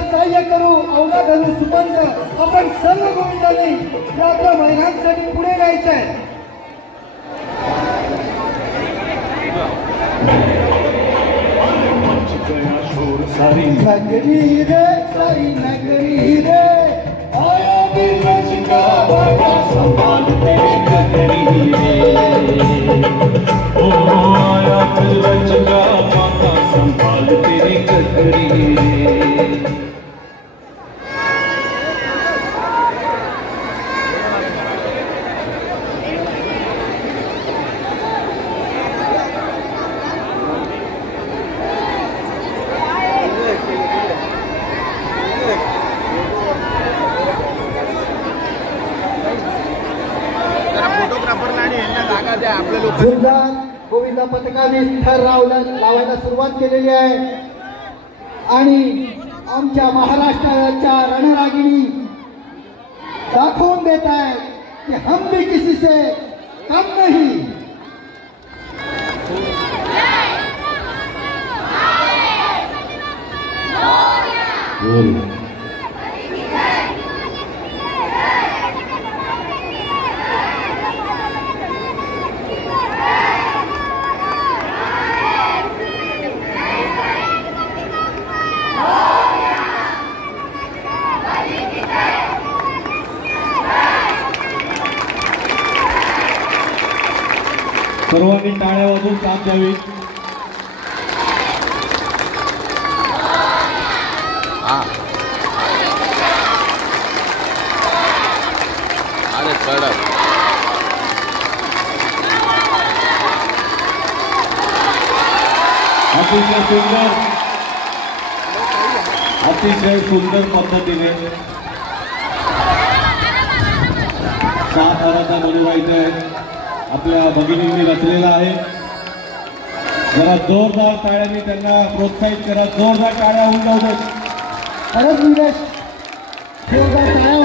सहाय्य करू, अवघा धरू सुमंत, आपण सर्व गोविंदाने या आपल्या महिलांसाठी पुढे जायचंय. सारी नगरी रे, सारी नगरी रे, आया बिरज का बाबा संभाल तेरी नगरी रे. ओ आया बिरज का बाबा संभाल तेरी नगरी रे. जोरदार गोविंदा पथकाने थर लावायला सुरुवात केलेली आहे आणि आमच्या महाराष्ट्राच्या रणरागिणी दाखवून देत आहेत की हम भी किसी से कम नहीं. सर्वांनी टाळ्या वाजवून काम द्यावी. अतिशय सुंदर पद्धतीने साताराचा बनवायचा आहे आपल्या भगिनींनी रचलेला आहे. जरा जोरदार टाळ्यांनी त्यांना प्रोत्साहित करा. जोरदार टाळ्या होऊन जाऊ देत. खरंच निलेश, जोरदार टाळ्या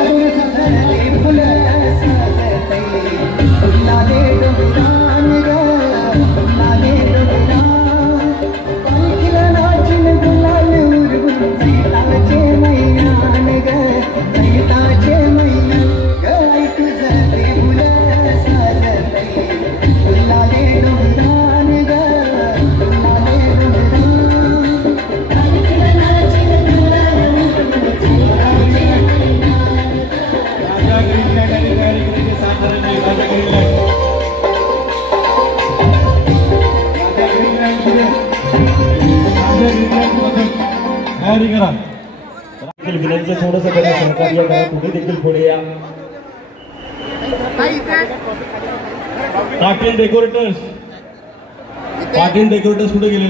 विनंती थोडंसं सहकार्य करा. तुम्ही देखील पुढे या. पाटील डेकोरेटर्स कुठे गेले?